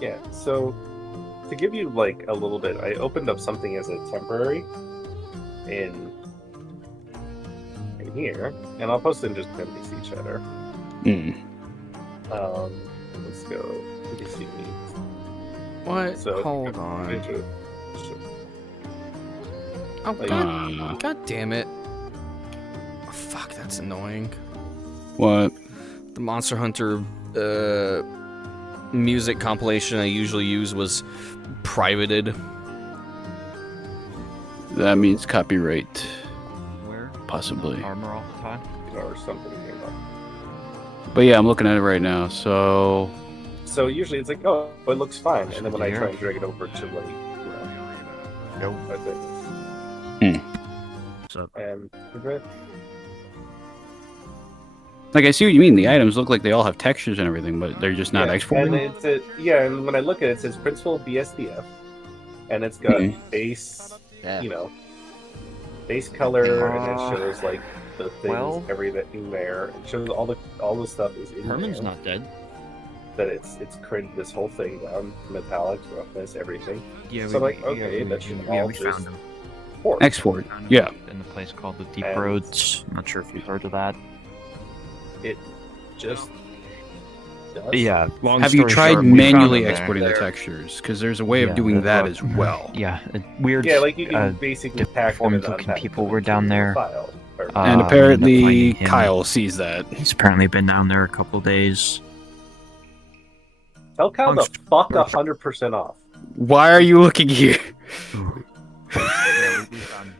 Yeah, so to give you like a little bit, I opened up something as a temporary in here, and I'll post in just NPC chatter. Hmm. Let's go NPC meet. What? So Hold on. sure. Oh, Like, God damn it. Oh, fuck, that's annoying. What? The Monster Hunter music compilation I usually use was privated. That means copyright. Where? Possibly. Armor all the time? or something came up. But yeah, I'm looking at it right now, so... So usually it's like, oh, it looks fine, and then when I Dear. try and drag it over to like, that's it. What's up? And we're good. Like, I see what you mean. The items look like they all have textures and everything, but they're just not exporting. And and when I look at it, it says Principal BSDF, and it's got base, base color, and it shows like the things, everything there. It shows all the stuff is in Herman's there. not dead. That it's created this whole thing down, metallics, roughness, everything. Yeah, so I'm like, okay, that should all we just found him. Export. Yeah. In the place called the Deep And- Roads. I'm not sure if you've heard of that. It just does. Yeah. Long Have you story tried short, we found manually him there. exporting the textures? Because there's a way of Yeah, doing that uh, as well. Yeah, weird. Yeah, like you can basically pack them and deformed-looking unpack people them were into down a there. file. Or- And we apparently ended up finding him. Kyle sees that. He's apparently been down there a couple days. Tell Kyle long to fuck 100% off. Why are you looking here? Yeah, we found him.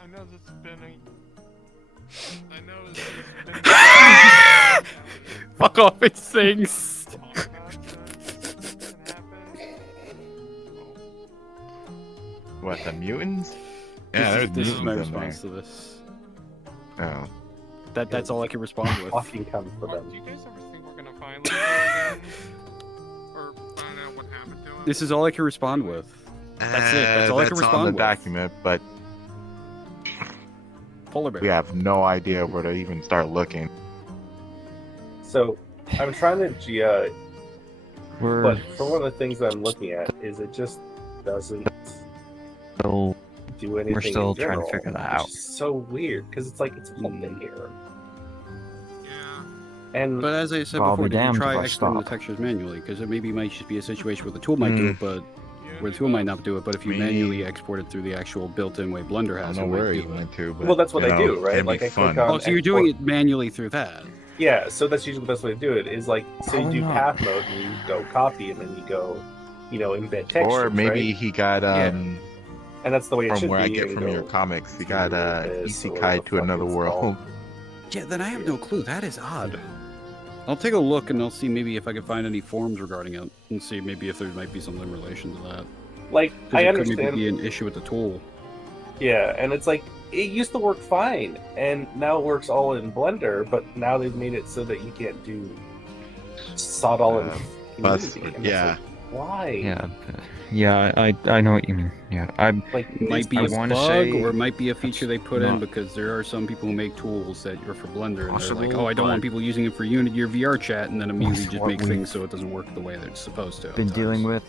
I know this has been I know this has been Fuck off, it sings. What, the mutants? This is my response to this. Oh. That's all I can respond with. Fucking come for Do them. you guys ever think we're gonna find Leo again? Or find out what happened to him? This is all I can respond with. That's it. That's all I can That's on respond the with. document, but Polar bear. we have no idea where to even start looking. So I'm trying to We're but for one of the things that I'm looking at is it just doesn't still do anything. still in trying to general, figure that which out. is so weird because it's like it's all in here. And But as I said Well, I'll before, be did you damned try if I exporting the stop. textures manually? Because it maybe might just be a situation where the tool might do it, but where the tool might not do it. But if you manually export it through the actual built-in way Blender I has, don't it know where might he do it. went to, but well, that's what you I know, do, right? it'd be Like I click fun. on. Oh, so you're doing export. it manually through that? Yeah, so that's usually the best way to do it. Is like so you Probably do not. path mode and you go copy and then you go, embed textures. Or maybe right? he got and that's the way it from should where I be. get and from your go comics, he to got this or isekai the to fuck another it's world. called. Yeah, then I have no clue. That is odd. I'll take a look and I'll see maybe if I can find any forums regarding it and see maybe if there might be something in relation to that. Like 'Cause I it could maybe understand. be an issue with the tool. Yeah, and it's like it used to work fine, and now it works all in Blender, but now they've made it so that you can't do sod all in Bust, Unity, and it's yeah. like, why? Yeah, I know what you mean. Yeah, Like It might be I a wanna bug, say or it might be a feature they put in not- because there are some people who make tools that are for Blender, and they're like, Possible, "Oh, I don't want but- people using it for Unity or VR chat," and then immediately With just what make we've things so it doesn't work the way that it's supposed to. been dealing with,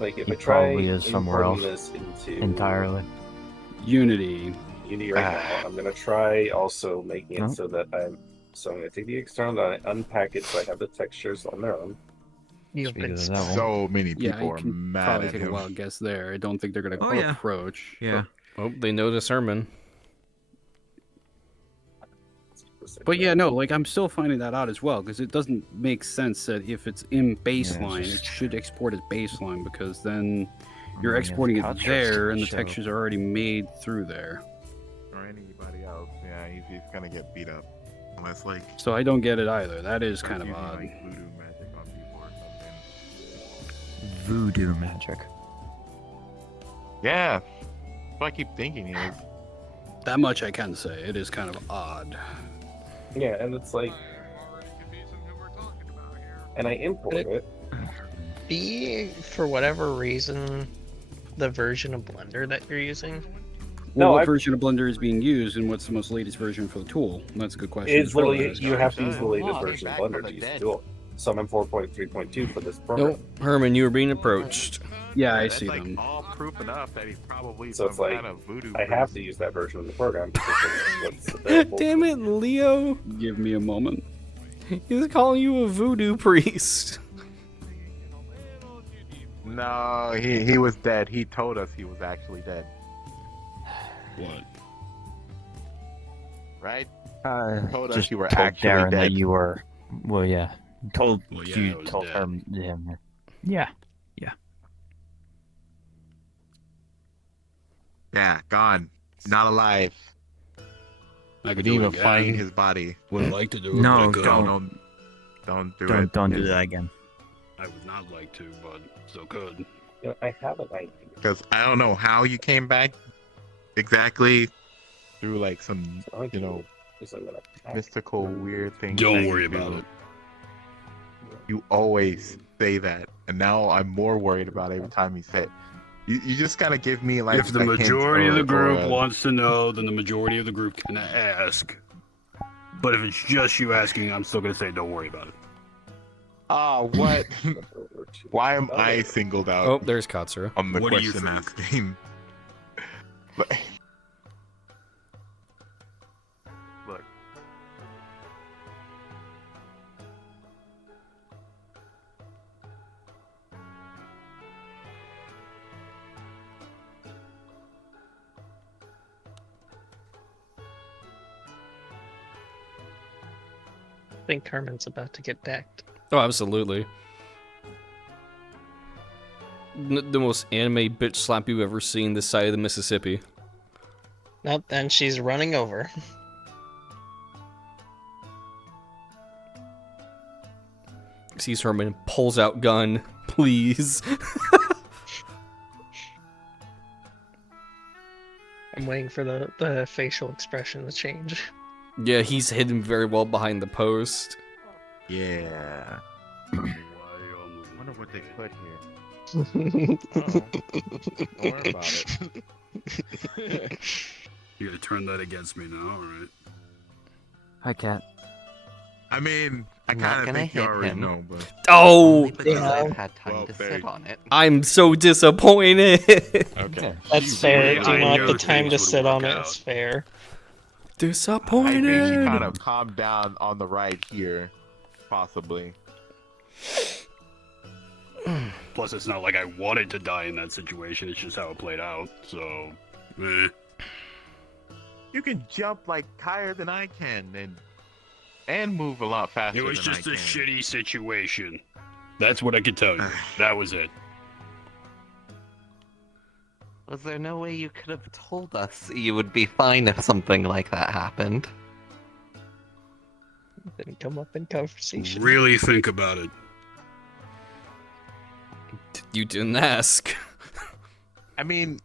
like if He I try probably is somewhere importing else this into entirely. Unity. Unity right now, I'm gonna try also making it No. so that I'm gonna take the external and I unpack it so I have the textures on their own. Speak of the devil. So many Yeah, people I are can mad probably at take a him. wild guess there. I don't think they're gonna Oh, yeah. approach. Yeah. Oh, they notice Herman. But yeah, no, like I'm still finding that out as well because it doesn't make sense that if it's in baseline, just- it should export as baseline because then you're Yeah, exporting it cuts there and the show. textures are already made through there. Or anybody else, yeah, he's gonna get beat up. Unless like So I don't get it either. That is kind of using, odd. like, voodoo magic on people or something. Voodoo magic. Yeah, that's what I keep thinking he is. That much I can say. It is kind of odd. Yeah, and it's like, and I import it. Be for whatever reason the version of Blender that you're using. Well, No, what I- version of Blender is being used, and what's the most latest version for the tool? That's a good question. It's as well to literally ask. you have to use the Oh, latest came version of back Blender from to the use the dead. tool. So I'm in 4.3.2 for this program. Nope, Herman, you were being approached. Yeah, I That's see like them. all proof enough that he's probably So some it's like, kind of voodoo. I have to use that version of the program because it's what's available. Damn it, Leo. Give me a moment. He's calling you a voodoo priest. No, he was dead. He told us he was actually dead, What? right? Told us just you were told actually Darren dead. that you were. Well, yeah. Told Well, yeah, I you was told dead. her. Yeah. Yeah, gone, not alive. I could Didn't do it even again. find his body. Would like to do it. No, but I could. Don't do Don't it. don't do It's- that again. I would not like to, but still could. You know, I have an idea. Because I don't know how you came back exactly through like some, you know, Is I'm gonna mystical weird thing. Don't worry about it. You always say that, and now I'm more worried about it every time you say it. You just gotta give me like If the a hint majority of or- the group or a- wants to know, then the majority of the group can ask. But if it's just you asking, I'm still gonna say don't worry about it. Ah, what? over to Why am the I other. singled out Oh, there's Katsura. on the What do you question think? asking? But look, I think Herman's about to get decked. Oh, absolutely. The most anime bitch slap you've ever seen this side of the Mississippi. Nope, then she's running over. Sees Herman, pulls out gun. Please. I'm waiting for the facial expression to change. Yeah, he's hidden very well behind the post. yeah. Why Wonder what they put here. Don't worry about it. You gonna turn that against me now, alright? Hi, Cat. I mean, I Not kind of gonna think you hit already him. know, but Oh, Only because Yeah. I've had time Well, to there sit you- on it. I'm so disappointed. okay. That's fair. Yeah, Do I you want knew the time to things would sit on work it? out. It's fair. I think she Disappointed. kind of calmed down on the right here, possibly. Plus, it's not like I wanted to die in that situation. It's just how it played out. So, eh. You can jump like higher than I can, and move a lot faster. It was than just I a can. shitty situation. That's what I can tell you. That was it. Was there no way you could have told us you would be fine if something like that happened? Didn't come up in conversation. Really think about it. You didn't ask. I mean,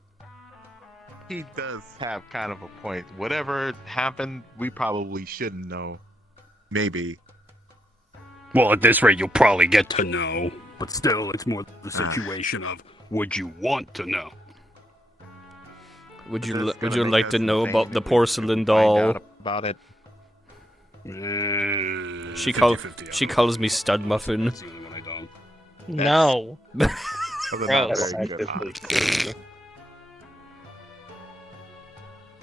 he does have kind of a point. Whatever happened, we probably shouldn't know. Maybe. Well, at this rate, you'll probably get to know. But still, it's more the situation of would you want to know? Would Is you this would gonna you make like us to know insane about if the we porcelain find out doll? about it? She 50-50, she I don't calls know. me stud muffin. That's the only one I don't. No. Those are not Gross. very good Actively options. see.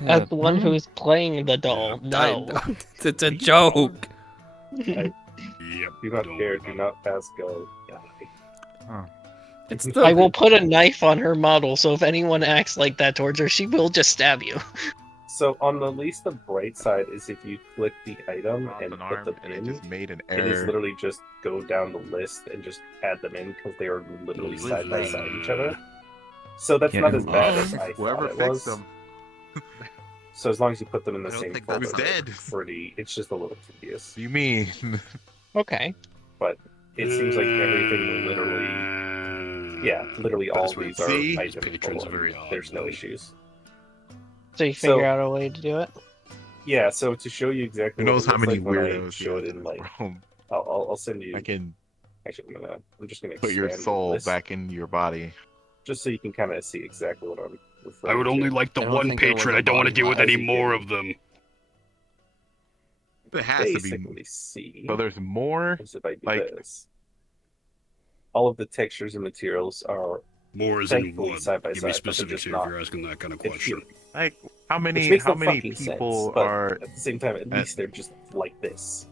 As the one who's playing the doll, no. It's a joke. Yep. Do not don't dare, worry do about not pass go. Die. It's I the will put a knife on her model, so if anyone acts like that towards her, she will just stab you. So on the least the bright side is if you click the item Cross and an put arm, them and it in, just made an it is error. literally just go down the list and just add them in because they are literally side by side each other. So that's Yeah, not as bad as I Whoever thought it was. fixed them. So as long as you put them in the I don't same think folder, that's dead. it's pretty. It's just a little tedious. You mean? Okay. It seems like everything literally, yeah, literally all That's these right. are See? Patrons identical. are very and odd, There's no though. issues. So you So- figure out a way to do it? Yeah. So to show you exactly Who what knows it how looks many like when I weirdos show it you in have like, this realm. I'll send you. I can Actually, I'm just gonna put your expand the soul list back in your body. just so you can kind of see exactly what I'm refer I would only to. like the I don't one think there was patron. a I don't want to body deal with line. any more of them. There has to be. Basically, see. So there's more. What if I do like- this? All of the textures and materials are More as in thankfully what? side by Give me side, but they're specifics just here if not you're asking that kind of adherent. question. Like how Which many makes no people fucking sense, but are at the same time, at least they're just like this.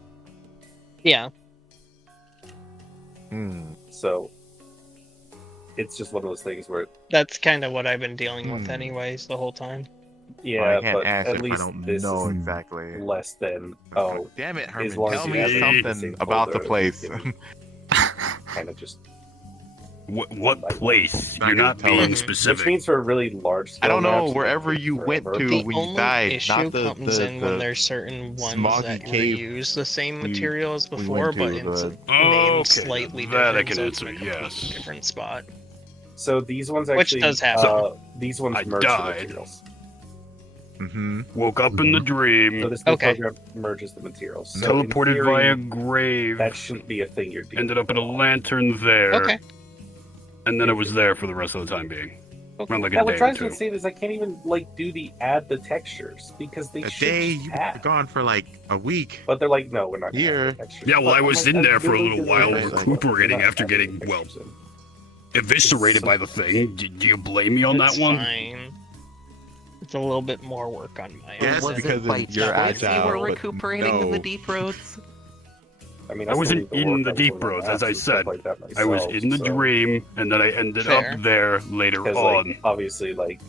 Yeah. So it's just one of those things where, That's kind of what I've been dealing with Hmm. anyways the whole time. yeah, Well, I can't but ask at if I least don't this know is exactly. less than, oh, Damn it, as Herman! long as Tell you me have it in the something same about the folder, place. you can kind of just, What place? Not You're gonna not tell being us. specific. which means for a really large scale I don't know, maps, it might wherever take you went forever, to The but when you only died, issue not the comes in when the there's certain ones smoggy that cave reuse the same we- material as we before, went but to, it's the- named Okay, slightly that I different, can so it's in a answer, completely yes. different spot. So these ones Which actually, does happen. these ones I merge the died. materials. Woke up in the So dream, this new Okay. program merges the materials. So in teleported theory, via grave, that shouldn't be a thing you're doing. ended up in a lantern there, Okay. and then I was there for the rest of the time being. Around like a Now, what day or drives me two. insane is I can't even do the add the textures because they A should day, just you add. were gone for like a week. But they're like, no, we're not gonna Here. add the textures. Yeah, well, But I I'm was like, in I there for a literally little did while everything. recuperating We're not after adding getting, the well, textures in. eviscerated by the thing. Do you blame me on It's that one? fine. It's a little bit more work on my Yes, end. Was because it by you're choice you agile, were but recuperating in the no. deep roads? I mean, I wasn't still need to in work the on deep some of my roads, maps as I and stuff said. like that I was myself, in the so- dream, and then I ended Fair. up there later Because, on. like, obviously, like,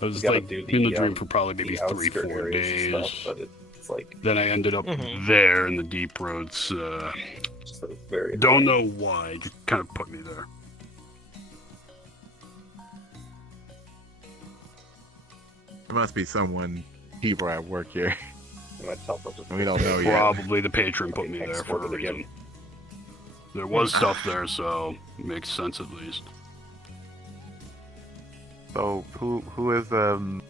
I was gotta like do in the the, dream for probably maybe the 3-4 outskirt areas and days. stuff, but it's like Then I ended up Mhm. there in the deep roads. just a very Don't know why, just kind of put me there. There must be someone people at work here. And I teleport to- We don't know yet. Probably the patron put me there for a Export it again. reason. There was stuff there, so makes sense at least. So who is the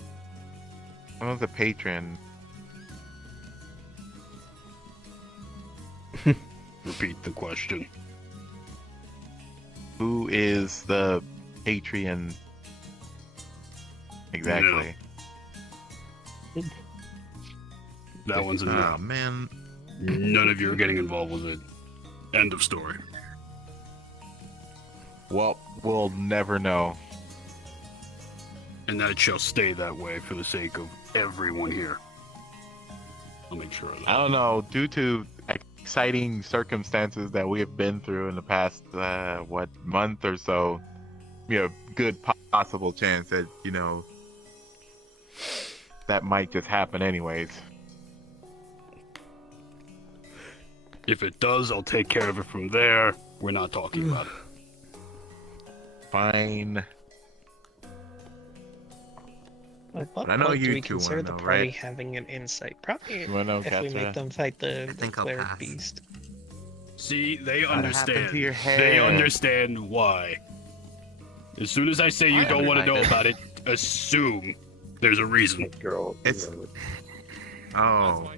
patron? Repeat the question. Who is the Patreon? Exactly. That one's a Oh no. man. None of you are getting involved with it. End of story. Well, we'll never know. And that shall stay that way for the sake of everyone here. I'll make sure of I that. don't know. Due to exciting circumstances that we have been through in the past, month or so, good possible chance that that might just happen anyways. If it does, I'll take care of it from there. We're not talking about it. Fine. At what I know point you do we two consider wanna the know, party right? having an insight? Probably You wanna know, if we Katsura? make them fight the think I'll cleric pass. beast. See, they What happened understand. to your They hair? understand why. As soon as I say you I don't want to know understand. about it, assume there's a reason. girl. It's- you know, Oh,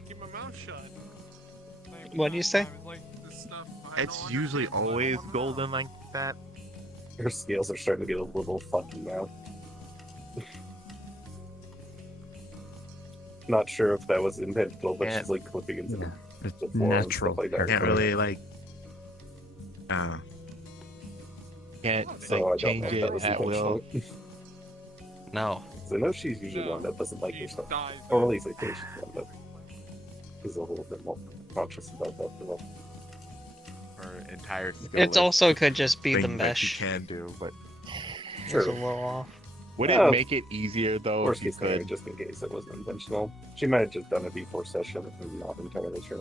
What do you say? it's usually always golden like that. her scales are starting to get a little funky now. Not sure if that was intentional, but Yeah. she's like clipping into Yeah, the it's floor and natural stuff like that. Can't really can't So I don't change know if it that was at will. intentional. No. So I know she's usually one that doesn't like herself. Or at least I think she's one that is a little bit more conscious about that. You know? Her entire skill It list, also could just be the things that she mesh. can do, but It's a True. little off. would Oh. it make it easier though Worst if you case scenario, could? just in case it wasn't intentional. She might have just done it before session. I'm not entirely sure.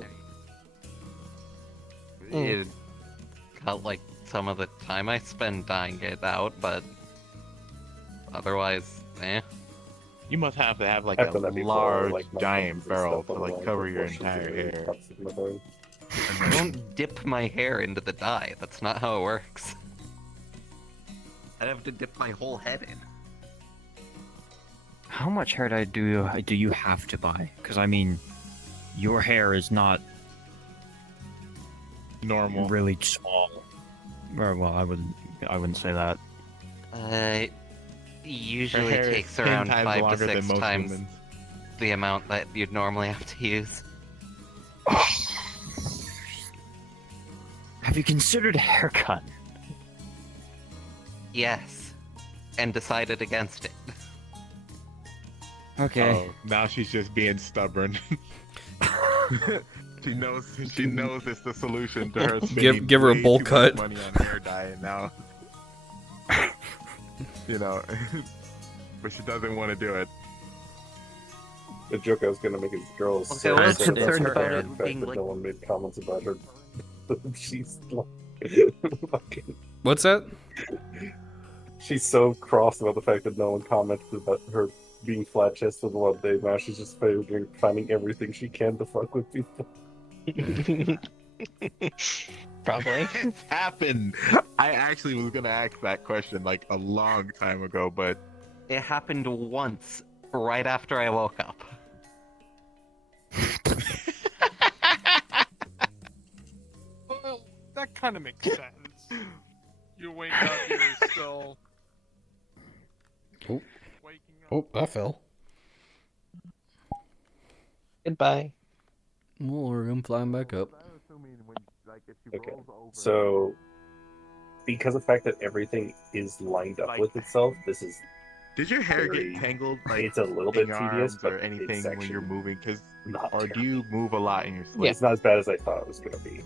It got like some of the time I spend dying it out, but otherwise, eh. You must have to have like I've a done that before, large like, my giant friends and barrel stuff to like online cover your before she's entire really hair. toxic in the brain. I don't dip my hair into the dye. That's not how it works. I'd have to dip my whole head in. How much hair do you have to buy? Because I mean, your hair is not Normal. really small. Or well, I wouldn't say that. usually hair is takes 10 around times 5 to longer than 6 most times humans. the amount that you'd normally have to use. Have you considered a haircut? Yes, and decided against it. Okay. Oh, now she's just being stubborn. She knows it's the solution to her spending give her a way bowl too cut. much money on hair dye, and now you know, but she doesn't want to do it. The joke I was gonna make is girls. Okay, I was upset concerned her about hair, it in fact, being that like- no one made comments about her. She's like, fucking. What's that? She's so cross about the fact that no one commented about her being flat chested one day. Now she's just finding everything she can to fuck with people. Probably. It's happened. I actually was gonna ask that question like a long time ago, but It happened once, right after I woke up. Well, that kind of makes sense. You wake up, you're still Oh. waking up. Oh, that fell. Goodbye. Well, we're gonna flying back up. Okay, so because of the fact that everything is lined up Like- with itself, this is did your hair Very- get tangled like it's a little in bit your tedious, arms but or anything it's when actually you're moving? Because not or terrible. do you move a lot in your sleep? It's not as bad as I thought it was gonna be.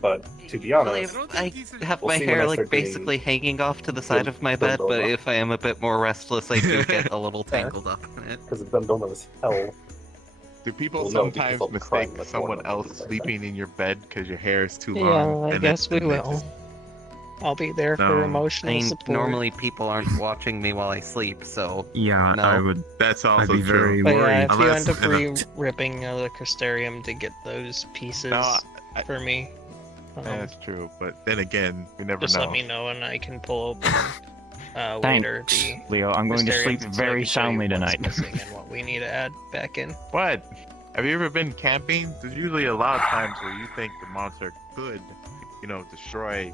But to be Well, honest, I have We'll my see when hair I like start getting basically hanging off to the side dum- of my bed, but dum-dum. if I am a bit more restless, I do get a little tangled up in it. because it's done dumb as hell. Do people Well, no, because sometimes I'll cry mistake much someone more else than that. sleeping in your bed because your hair is too long? Yeah, I and guess we they will. just- I'll be there for No. I emotional mean, support. normally people aren't watching me while I sleep, so Yeah, No. I would. That's I'd also be very true. But yeah, worried. if you Unless- end up ripping the Crystarium to get those pieces No, I- for me, That's true, but then again, we never just know. let me know and I can pull open later Thanks, the Leo. I'm going to Crystarium sleep so I very can show you soundly what's tonight. missing and what we need to add back in. What? Have you ever been camping? There's usually a lot of times where you think the monster could, destroy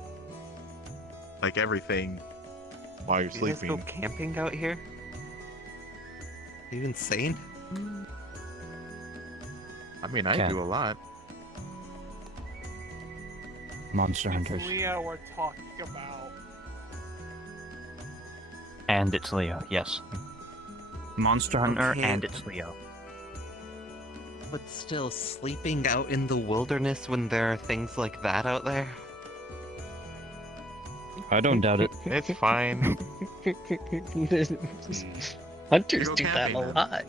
like everything while you're you guys go sleeping. camping out here? Are you insane? I mean, I Can't. do a lot. Monster It's hunters. Leo we're talking about. And it's Leo, yes. Monster hunter Okay. and it's Leo. But still, sleeping out in the wilderness when there are things like that out there? I don't doubt it. It's fine. Hunters Go do that camping, a then. lot.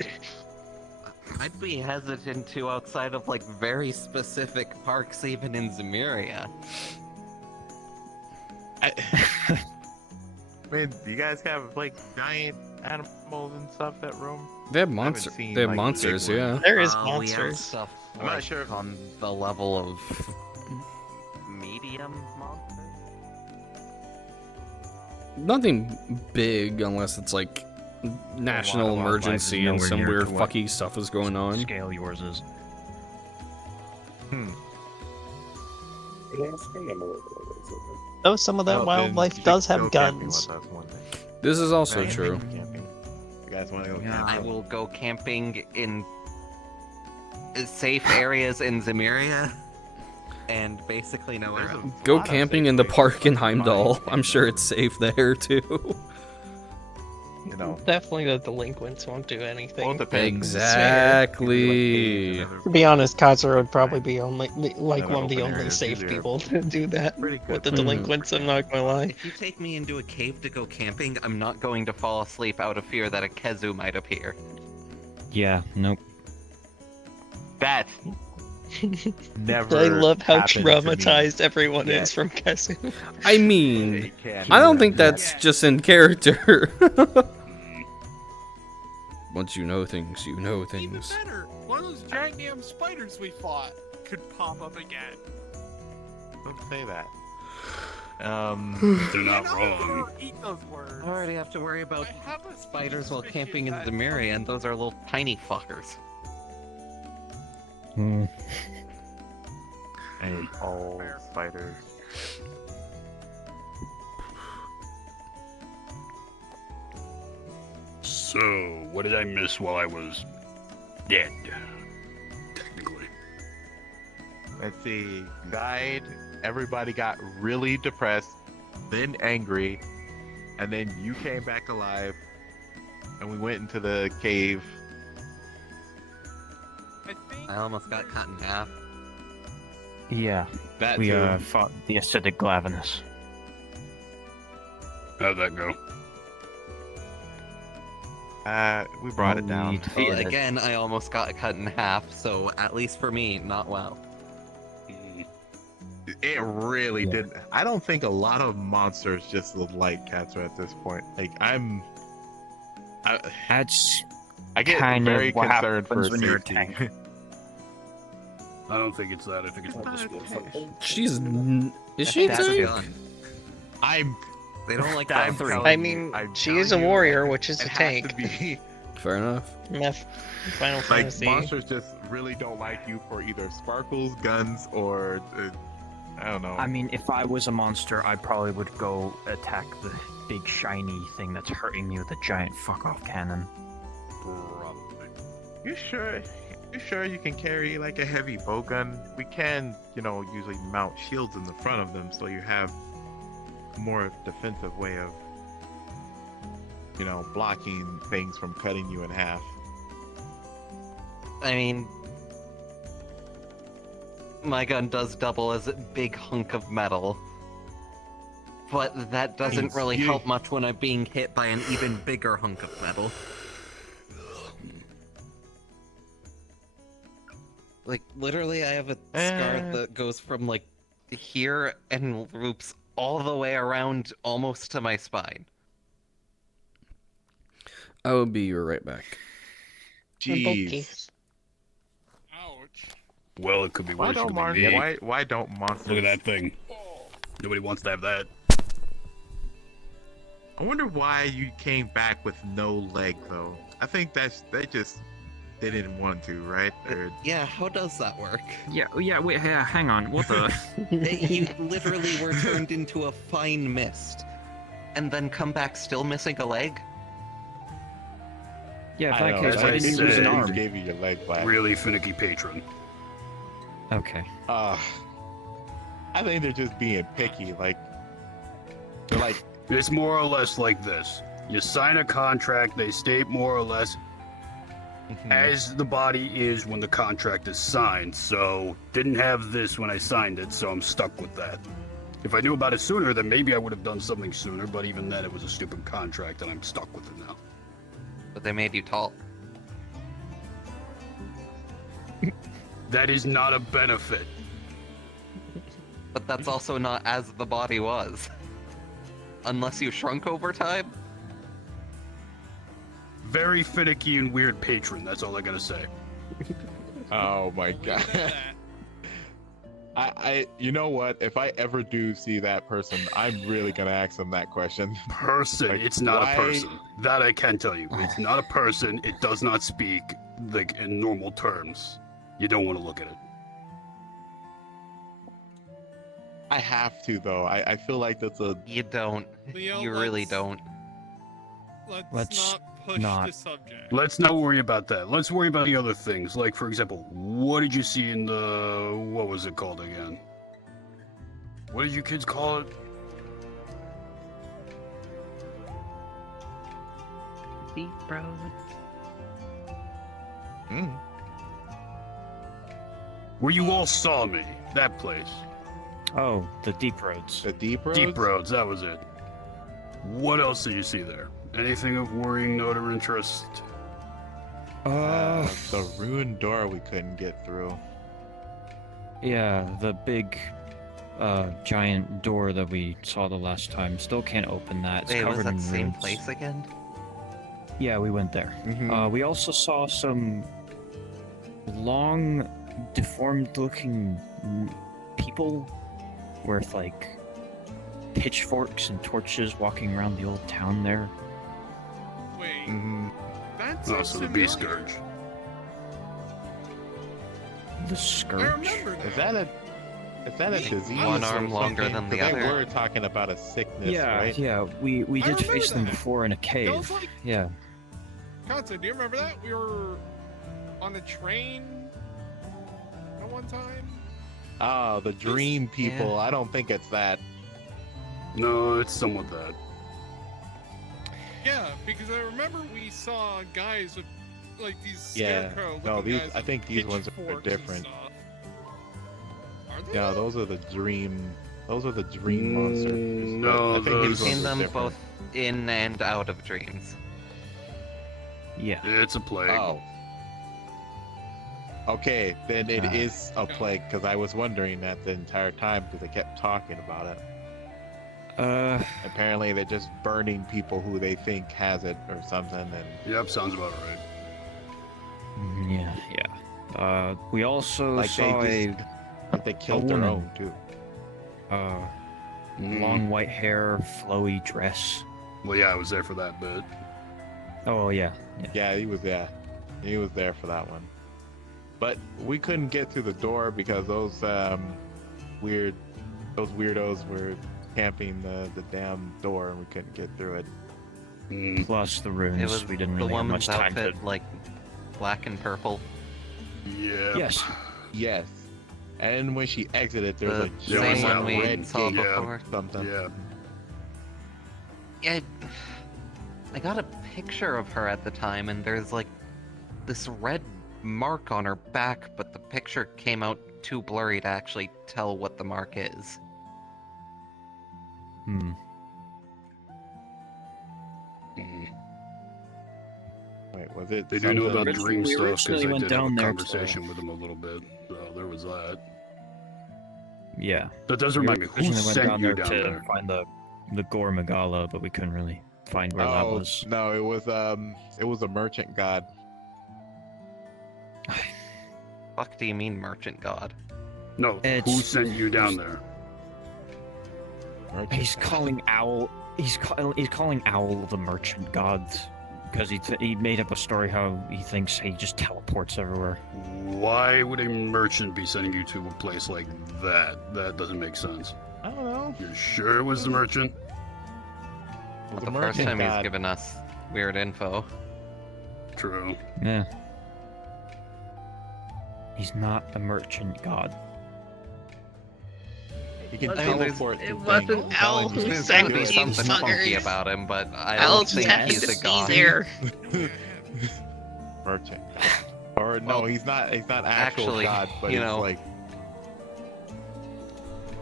I'd be hesitant to outside of like very specific parks, even in Zemuria. I mean, do you guys have like giant animals and stuff that roam? They have haven't monsters. seen, They have like, monsters, big yeah. ones. There is We have monsters. stuff I'm not like, sure if- on the level of medium monsters. Nothing big unless it's like national of wildlife is emergency and nowhere some near weird to what fucky stuff is going on. Scale yours is. Yeah, it's pretty unbelievable, isn't it? Though some of that Well, then wildlife you should does go have camping guns. with us one day. This is also Right? true. Camping. You guys want to go Yeah. camping? I will go camping in safe areas in Zemuria, and basically nowhere There's a else. Go lot of camping safe in the places park in to find Heimdall. I'm and, sure it's safe there too. Definitely the delinquents won't do Well, anything. it depends. Exactly. To be honest, Kaiser would probably be one of the open only areas safe usually are people to do that pretty good. with the Mhm. delinquents. I'm not gonna lie. If you take me into a cave to go camping, I'm not going to fall asleep out of fear that a Kezu might appear. Yeah, nope. That's never. I love how happened to me. traumatized everyone Yeah. is from Kesu. I mean, It can't I don't be. think that's just in character. Once you know things, you know Even things. better, one of those giant damn spiders we fought could pop up again. Don't say that. You're not wrong. Eat those words. I already have to worry about I have a spiders while suspicion camping in that- Zemuria, and those are little tiny fuckers. Hmm. I hate all Fair. spiders. So, what did I miss while I was dead? Technically. Let's see. Died. Everybody got really depressed, then angry, and then you came back alive, and we went into the cave. I think I almost got cut in half. Yeah, That we too. fought the acidic glavinus. How'd that go? We brought it down. We Well, defeated it. again, I almost got cut in half, so at least for me, not well. It really Yeah. didn't. I don't think a lot of monsters just look like cats at this point. Like I That's get kind very of what concerned for happens when you're a safety. tank. I don't think it's that. I think it's more just She's. Is she That's a insane? gun. I'm They don't like Down that. three. telling I you, mean, I'm she telling is a you, warrior, which is it a has tank. to be fair enough. Final like Fantasy. monsters just really don't like you for either sparkles, guns, or I don't know. I mean, if I was a monster, I probably would go attack the big shiny thing that's hurting me with a giant fuck-off cannon. Probably. You sure? You sure you can carry like a heavy bow gun? We can, usually mount shields in the front of them, so you have a more defensive way of, blocking things from cutting you in half. I mean, my gun does double as a big hunk of metal. But that doesn't really you- help much when I'm being hit by an even bigger hunk of metal. Like, literally, I have a scar that goes from, like, here and loops all the way around almost to my spine. I will be right back. Jeez. ouch. Well, it could be Why worse. It don't could be Mar- me. why don't monsters? Look at that thing. Nobody wants to have that. I wonder why you came back with no leg though. I think they didn't want to, right? Or Yeah, how does that work? Yeah, wait, hang on. What the? You literally were turned into a fine mist. And then come back still missing a leg? Yeah, I in that know, case, I I didn't said- use an they arm. gave you your leg back. Really finicky patron. Okay. I think they're just being picky. Like they're like, It's more or less like this. You sign a contract, they state more or less as the body is when the contract is signed. So, didn't have this when I signed it, so I'm stuck with that. If I knew about it sooner, then maybe I would have done something sooner, but even then it was a stupid contract and I'm stuck with it now. But they made you tall. That is not a benefit. But that's also not as the body was. Unless you shrunk over time? Very finicky and weird patron, that's all I gotta say. oh my god. You know what? If I ever do see that person, I'm really gonna ask them that question. Person, Like, it's not why- a person. That I can tell you. It's not a person, it does not speak like in normal terms. You don't want to look at it. I have to though. I feel like that's a You don't. Leo, You really let's- don't. Let's not push not. the subject. Let's not worry about that. Let's worry about the other things. Like, for example, what did you see in the... What was it called again? What did you kids call it? Deep road. Where you all saw me. That place. Oh, the deep roads. the deep roads. Deep Roads, that was it. What else did you see there? Anything of worrying note or interest? The ruined door we couldn't get through. Yeah, the big, giant door that we saw the last time. Still can't open that. It's Wait, was covered that in the same runes. place again? Yeah, we went there. We also saw some long, deformed-looking people with like pitchforks and torches walking around the old town there. Wait, Mhm. that's Oh, so the Beast Scourge. The I scourge. remember Is that a disease? One or arm longer something? than the 'Cause other. They were talking about a sickness, Yeah, right? we I did face remember them that. before in a That cave. was like Yeah. Constance, do you remember that? We were on a train at one time. Oh, the dream people. Yeah. I don't think it's that. No, it's somewhat that. Yeah, because I remember we saw guys with like these Yeah. scarecrow. No, looking these. guys I with think these ones are pitchforks and different. stuff. Are they? No, those are the dream. Those are the dream monsters. no, I think those- We've these ones seen are them different. both in and out of dreams. Yeah. It's a plague. Oh. Okay, then it Ah. is a plague because I was wondering that the entire time because they kept talking about it. Apparently, they're just burning people who they think has it or something. And Yep, sounds about right. Yeah. We also like saw they killed their woman. own too. Long white hair, flowy dress. Well, yeah, I was there for that bit. Oh yeah. Yeah, he was there. He was there for that one. But we couldn't get through the door because those weirdos were camping the damn door and we couldn't get through it. Mm, Plus the runes. It was we didn't the really have woman's much time outfit, to. like black and purple. yeah. Yes. Yes. And when she exited, there was The a Yeah, same was one that we red saw gate before. or something. Yeah. Yeah, I got a picture of her at the time, and there's like this red mark on her back, but the picture came out too blurry to actually tell what the mark is. Hmm. Mm. Wait, was it? They do know about something- dream We stuff because originally I went did have a down there to- conversation with them a little bit. So there was that. Yeah. That does We remind me. Who originally went sent down you there down to there? find the Gore Magala, but we couldn't really find where that Oh was. no, it was a merchant god. Fuck do you mean merchant god? No, who It's- sent you down there? Merchant He's god. calling Owl. He's calling Owl the merchant god because he made up a story how he thinks he just teleports everywhere. Why would a merchant be sending you to a place like that? That doesn't make sense. I don't know. You're sure it was the merchant? It was The a first merchant time he's god. given us weird info. True. Yeah. He's not the merchant god. He can I mean, teleport. it to wasn't things. Al Telling who you There's to sent gotta do be it. you something funky fuckers. about him, but I Al don't just think happened he's to a be god. there. Merchant. Or no, Well, he's not actual actually, god, but you he's know, like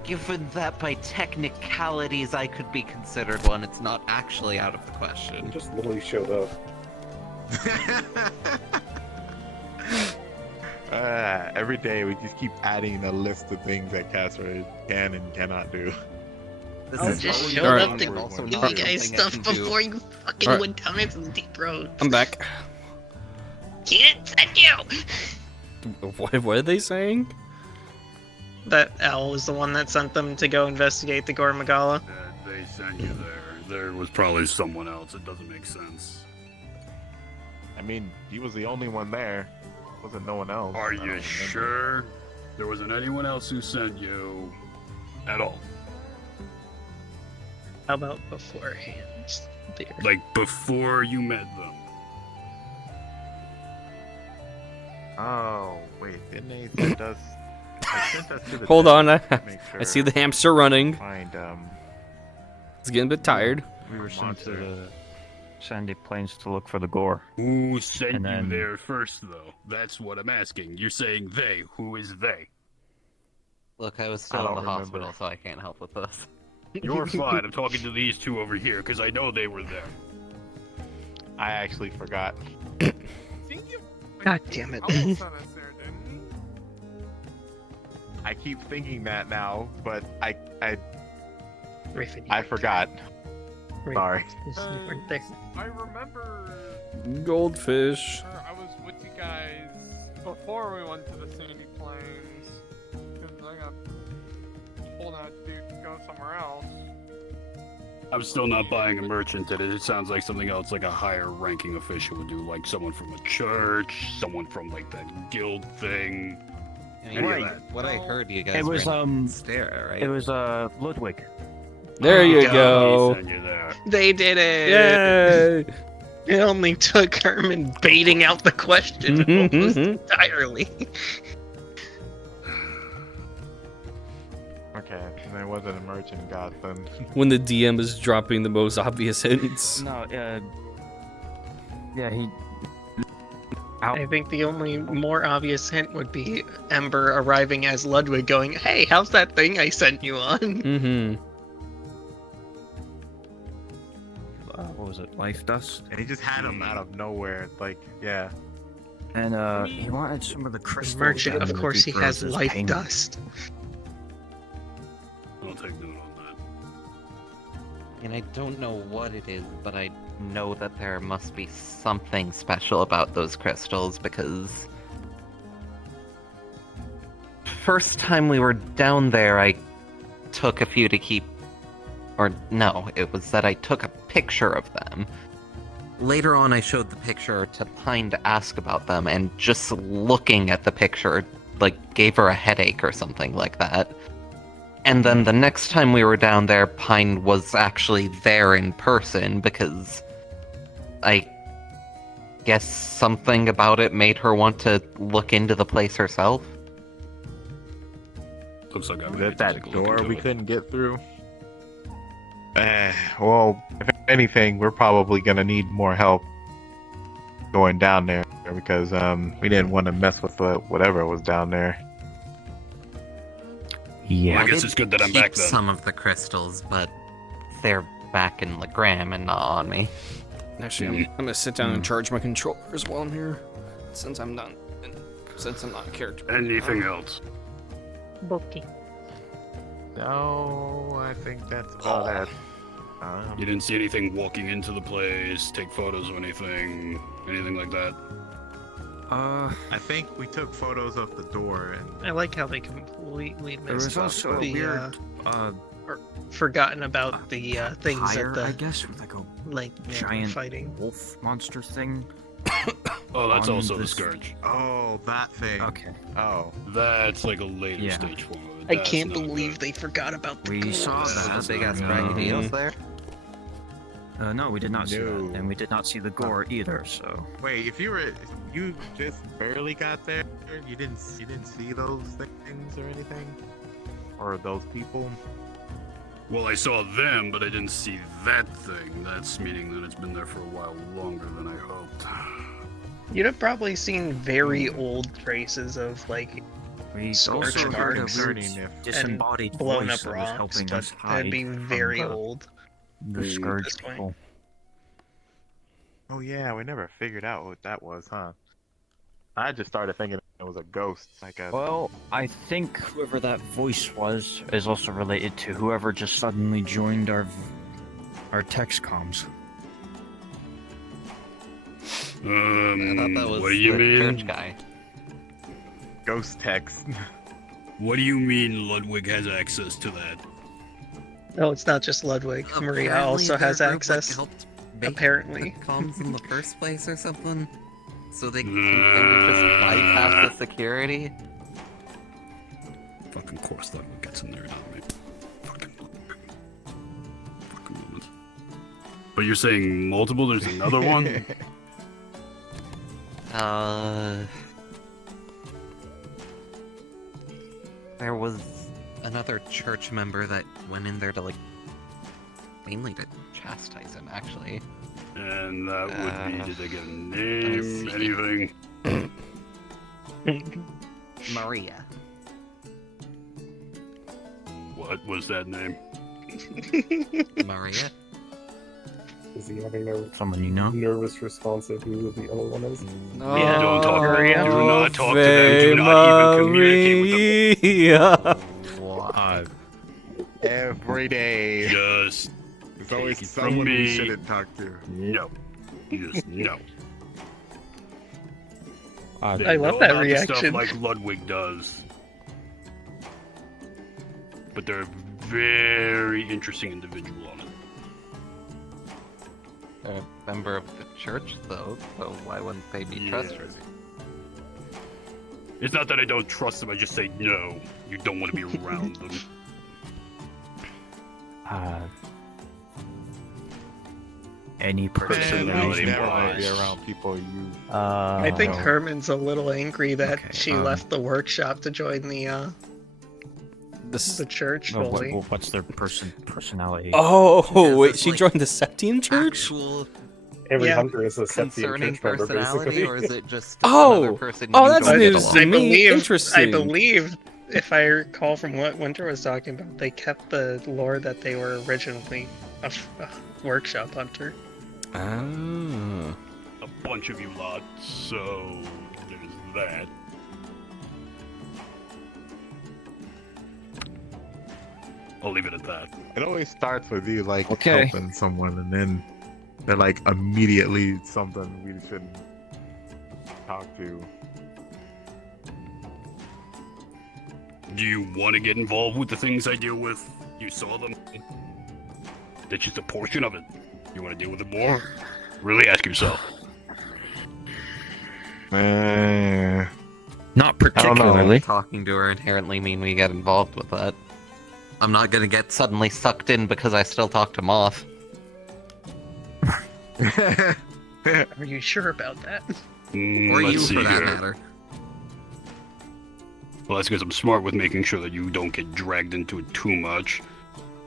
Given that by technicalities I could be considered one, it's not actually out of the question. Just literally showed up. every day we just keep adding a list of things that Casper can and cannot do. This I is just probably showed wrong up to and also give not you guys something I stuff can do. before you fucking Alright. went down into the deep road. I'm back. Can't send you! What are they saying? That Al was the one that sent them to go investigate the Gore Magala. That they sent you there. There was probably someone else. It doesn't make sense. I mean, he was the only one there. Wasn't no one else. Are I don't you remember. sure there wasn't anyone else who sent you at all? How about beforehand? There. Like before you met them? Oh wait, didn't they send us? They sent us to the Hold on, desert I, to make I see sure the hamster running. Find It's getting a bit tired. We were sent to Monster. the sandy plains to look for the Gore. Who sent And then- you there first, though? That's what I'm asking. You're saying they. Who is they? Look, I was I still in don't the remember. hospital, so I can't help with this. You're fine. I'm talking to these two over here because I know they were there. I actually forgot. Think you- God damn it. Owl sent us there, didn't he? I keep thinking that now, but I Raven, I forgot. Raven, Sorry. you weren't there. I remember Goldfish. I was with you guys before we went to the Sandy Plains. Because I got told out to go somewhere else. I'm still not buying a merchant at it. It sounds like something else, like a higher ranking official would do, like someone from a church, someone from like that guild thing. I mean, Any of Right. that. what I heard you guys It was were in it stare, right? was Ludwig. There you He go. sent you there. They did it! Yay! It only took Herman baiting out the question almost entirely. Okay, and there was an emergent god then. When the DM is dropping the most obvious hints. No, yeah, he. I think the only more obvious hint would be Ember arriving as Ludwig going, "Hey, how's that thing I sent you on?" Mm-hmm. What was it? Life dust. And he just had him out of nowhere, like, yeah. And he wanted some of the crystals. Merchant, down of in the course, he deep has roses life payment. dust. I'll take note on that. And I don't know what it is, but I know that there must be something special about those crystals because first time we were down there, I took a few to keep, or no, it was that I took a picture of them. Later on, I showed the picture to Pine to ask about them, and just looking at the picture, like, gave her a headache or something like that. And then the next time we were down there, Pine was actually there in person because I guess something about it made her want to look into the place herself. Looks like I Was would it that door we couldn't get through? Well, if anything, we're probably gonna need more help going down there because we didn't want to mess with whatever was down there. Yeah. I guess it's good that I'm back then. Some of the crystals, but they're back in Legram and not on me. Actually, I'm gonna sit down and charge my controllers while I'm here, since I'm not a character. Anything else? Bookie. No, I think that's all that. You didn't see anything walking into the place, take photos of anything like that? I think we took photos of the door and I like how they completely There was missed up also a the, weird, or forgotten about the things pyre, at the I guess, with like a like giant fighting. wolf monster thing. Oh, that's On also the this- Scourge. oh, that thing. Okay. Oh, That's like a later Yeah. stage form of it. I That's can't not believe good. they forgot about the We ghouls. saw There's that. a big ass um, braggy deals there. No, we did not see that, No. and we did not see the gore either. So wait, if you just barely got there, you didn't see those things or anything, or those people. Well, I saw them, but I didn't see that thing. That's meaning that it's been there for a while longer than I hoped. You'd have probably seen very old traces of like we Scorch also heard a marks weird concerning if- disembodied blown voice up that was rocks, helping but us hide that'd be from very the, old. the scourge this point. people. Oh yeah, we never figured out what that was, huh? I just started thinking it was a ghost, like a. Well, I think whoever that voice was is also related to whoever just suddenly joined our text comms. I thought that was What do you the mean? church guy. Ghost text. What do you mean Ludwig has access to that? No, it's not just Ludwig. Maria Apparently also their has group, like, access. helped make Apparently. the comms in the first place or something, so they can kind of just bypass the security. Fucking course Ludwig gets in there, not me. Fucking moment. But you're saying multiple? There's another one? There was another church member that went in there to, like, mainly to chastise him, actually. And that would be, did they get a let me name? see. Anything? Maria. What was that name? Maria? Is he having a Someone you know? nervous response of who the other one is? No, Yeah, don't talk to them. Maria. Do not talk to them. Do not even communicate with them. Maria. Every day. Just There's always take it from someone we me. shouldn't talk to. no. Just no. They I love know that about the stuff reaction. like Ludwig does. But they're a very interesting individual on it. They're a member of the church, though, so why wouldn't they be Yeah. trustworthy? It's not that I don't trust them, I just say no. You don't want to be around them. any person that You is never want to Personality-wise. be around people you. I think no. Herman's a little angry that Okay, she left the workshop to join the church fully. what's their personality? Oh, Is wait, this, she like, joined the Septian Church? Actual Every Yeah. hunter is a Septian concerning church member, personality, basically. or is it just Oh! another person Oh, you that's don't news get to along? me. Interesting. I believe, if I recall from what Winter was talking about, they kept the lore that they were originally a workshop hunter. Ah. A bunch of you lot, so there's that. I'll leave it at that. It always starts with you like Okay. helping someone, and then they're like immediately something we shouldn't talk to. Do you want to get involved with the things I deal with? You saw them. That's just a portion of it. You want to deal with it more? Really ask yourself. Eh, Not I don't know. particularly. Talking to her inherently mean we get involved with that. I'm not gonna get suddenly sucked in because I still talk to Moth. Are you sure about that? Or you, Let's see for that here. matter. Well, that's because I'm smart with making sure that you don't get dragged into it too much.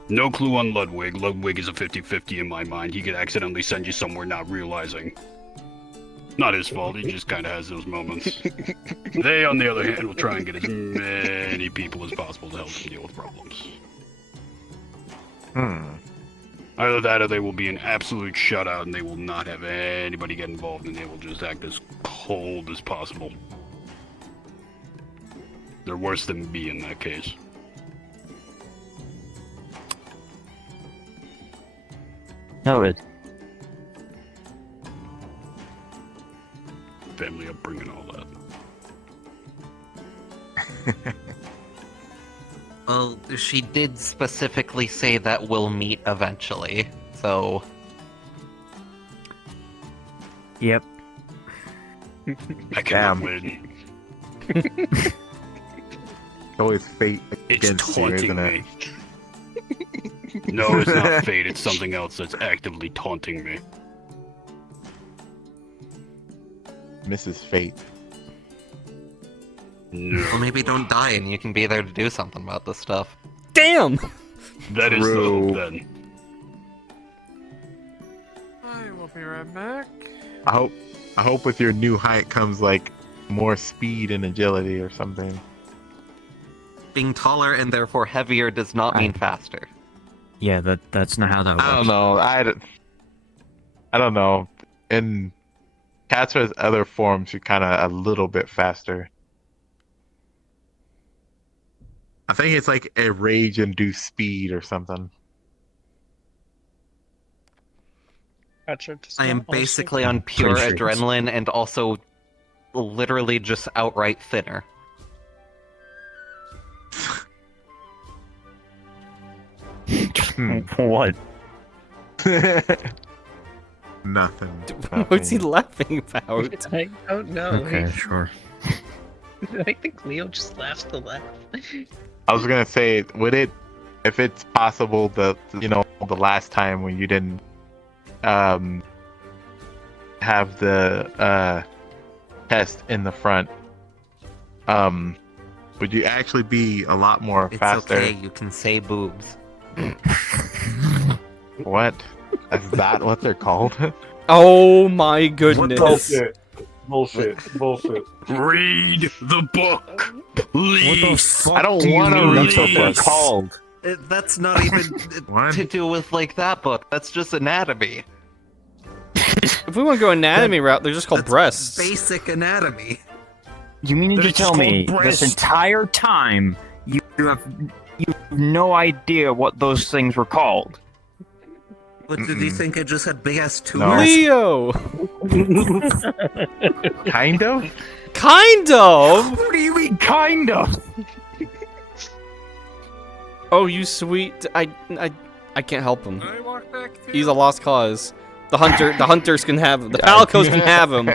No clue on Ludwig. Ludwig is a 50-50 in my mind. He could accidentally send you somewhere not realizing. Not his fault, he just kind of has those moments. They, on the other hand, will try and get as many people as possible to help them deal with problems. Either that or they will be an absolute shutout and they will not have anybody get involved and they will just act as cold as possible. They're worse than me in that case. Noted. Family upbringing, all that. Well, she did specifically say that we'll meet eventually, so... Yep. I cannot Damn. win. It's always fate It's against you, taunting isn't it? me. No, it's not fate, it's something else that's actively taunting me. Mrs. Fate. No. Well, maybe don't die and you can be there to do something about this stuff. Damn! That is the True. hope then. I will be right back. I hope with your new height comes like more speed and agility or something. Being taller and therefore heavier does not mean faster. Yeah, that's not how that works. I don't know. I don't know. In Katsura's other forms, you're kind of a little bit faster. I think it's like a rage-induced speed or something. Gotcha. Does I am not also- basically on pure Pretty sure it's- adrenaline and also literally just outright thinner. What? Nothing. What's he nothing. laughing about? I don't know. Okay, sure. I think Leo just laughs to laugh. I was gonna say, would it, if it's possible, the last time when you didn't, have the test in the front, would you actually be a lot more It's faster? okay, you can say boobs. What? Is that what they're called? Oh my goodness. Bullshit. Bullshit. Read the book, please. I don't want to read the book. That's Called. That's not even What? to do with like that book. That's just anatomy. If we want to go anatomy route, they're just called That's breasts. Basic anatomy. You mean to They're tell just me called this breasts. entire time you have no idea what those things were called? What did you Mm-mm. think? I just had big ass No. tumors. Leo! Kind of. Kind of! What do you mean, kind of? Oh, you sweet. I can't help him. Can I walk back to He's a lost cause. The hunters can have him. The Palicos can have him.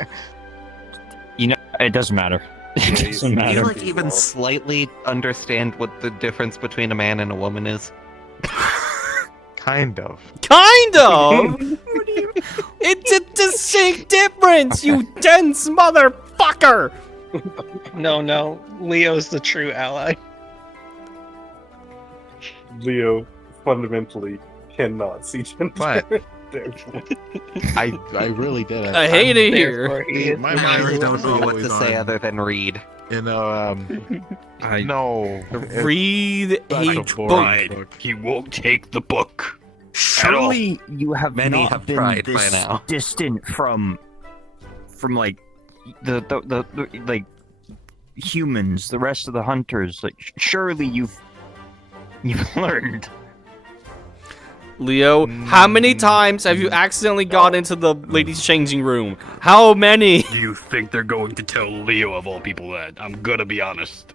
You know, it doesn't matter. It doesn't Do you matter. like even slightly understand what the difference between a man and a woman is? Kind of. Kind of! It's a distinct difference, you dense motherfucker! No, Leo's the true ally. Leo fundamentally cannot see gender. But- Therefore- I really did. I hate it here. Therefore, he is My the mind true is don't know ally. what to say other than read. You know, I no. Read Such a a boring book. Right. He won't take the book. surely you have Many not have been tried by this now. distant from like the like humans, the rest of the hunters. Like surely you've learned. Leo, how many times have you accidentally gone into the ladies' changing room? How many? Do you think they're going to tell Leo of all people that? I'm gonna be honest.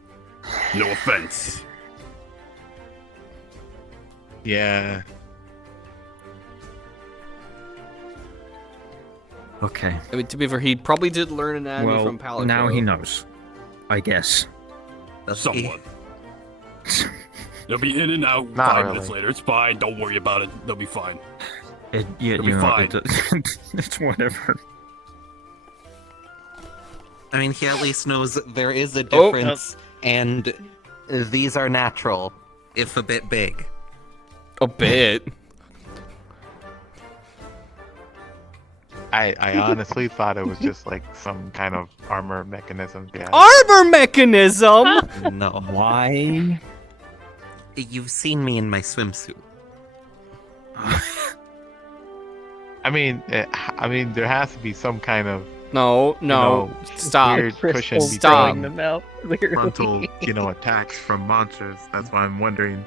No offense. Yeah. Okay. I mean, to be fair, he probably did learn anatomy Well, from Palico. now he knows. I guess. Somewhat. They'll be in and out Not 5 minutes really. later. It's fine. Don't worry about it. They'll be fine. Yeah, It'll be you know, fine. it's whatever. I mean, he at least knows there is a Oh. difference, and these are natural, if a bit big. A bit. I honestly thought it was just like some kind of armor mechanism. Yeah. Armor mechanism! No. Why? You've seen me in my swimsuit. I mean, there has to be some kind of No, no, stop. weird cushion Crystals Stop. blowing them out. Clearly. frontal, attacks from monsters. That's why I'm wondering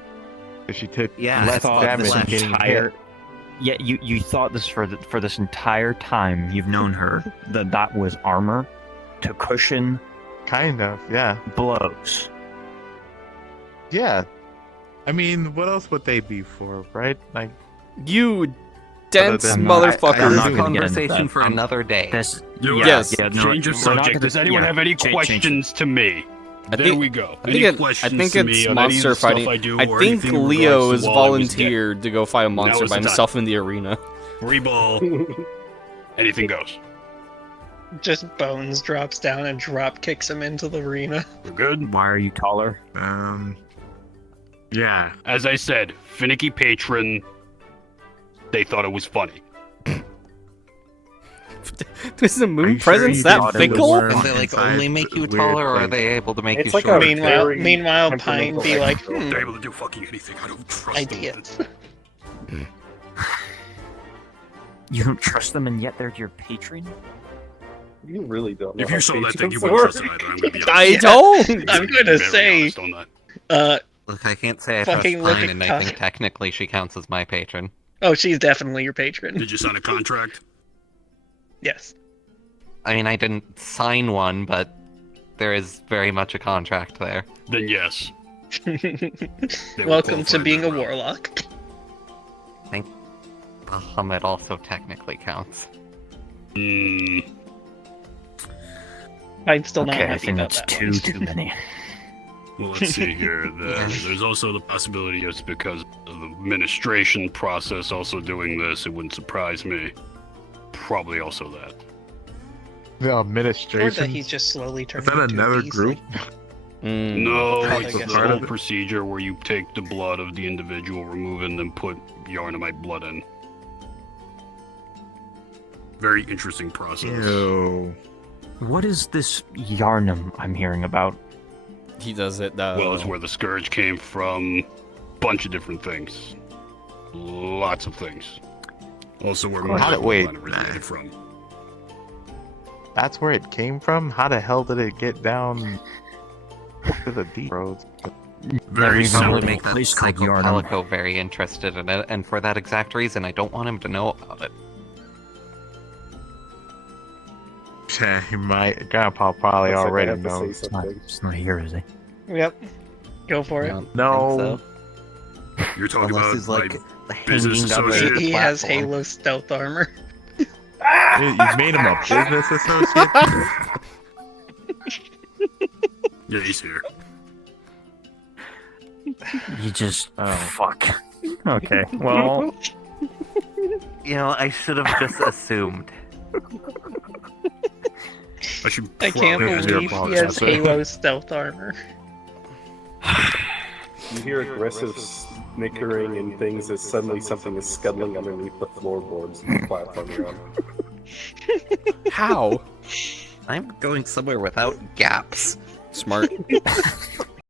if she took Yeah, less thought damage this than getting entire. hit. Yeah, you thought this for this entire time you've known her that was armor to cushion Kind of, yeah. blows. Yeah. I mean, what else would they be for, right? Like, You dense than- motherfucker. I'm This not is a gonna get into conversation that. for another day. This You yeah, Yes. yeah, no, Change of we're not subject. gonna- Does anyone yeah, have any change- questions to me? I There think- we go. I Any think, questions it's to me on any of monster the stuff fighting. I do I or think anything in Leo regards has to while I was dead? volunteered to go fight a monster is by the time. himself in the arena. Free ball. Anything goes. Just Bones drops down and drop kicks him into the arena. We're good. Why are you taller? yeah. As I said, finicky patron. They thought it was funny. Is the Are moon you sure presence you that thought it fickle? was- Can they like Inside only make you weird taller, or are place. they able to make It's you like a shorter? very Meanwhile, Pine temperamental be like, electro. They're able to do fucking anything. I don't trust them. ideas. You don't trust them, and yet they're your patron. You really don't know If how you saw that thing, you patrons wouldn't work. trust it either. I'm gonna be honest. I don't! I'm gonna Very say, honest on that. Look, I can't say I trust Fucking look Pine, at and I Kai. think technically she counts as my patron. oh, she's definitely your patron. Did you sign a contract? Yes. I mean, I didn't sign one, but there is very much a contract there. Then yes. They will Welcome to qualify being a that route. warlock. It also technically counts. I'm still not Okay, I happy think about that's that too one. many. Well, let's see here. There's also the possibility it's because of the administration process also doing this. It wouldn't surprise me. Probably also that. The Or administration. that he's just slowly Is turning that into a another beast, group? like- No, I it's guess the so. whole procedure where you take the blood of the individual, remove it, and then put yarnamite blood in. Very interesting process. Ew. What is this Yarnum I'm hearing about? He does it, Well, it's where the scourge came from. Bunch of different things. Lots of things. Also, where my wait. bloodline originated from. That's where it came from? How the hell did it get down to the deep roads? Very even That heard would of a make that place called Psycho Yarnum. Palico very interested in it, and for that exact reason, I don't want him to know about it. My grandpa probably Looks like I already have to say knows. something. It's not here, is he? Yep. Go for it. No. You're talking Unless about he's like business hanging up associate? the He has platform. Halo stealth armor. You made him a business associate? Yeah, he's here. You just Oh. fuck. Okay, well, You know, I should have just assumed. I should I can't probably believe he has Halo stealth armor. You hear aggressive snickering and things as suddenly something is scuttling underneath the floorboards and the platform around. How? I'm going somewhere without gaps. Smart.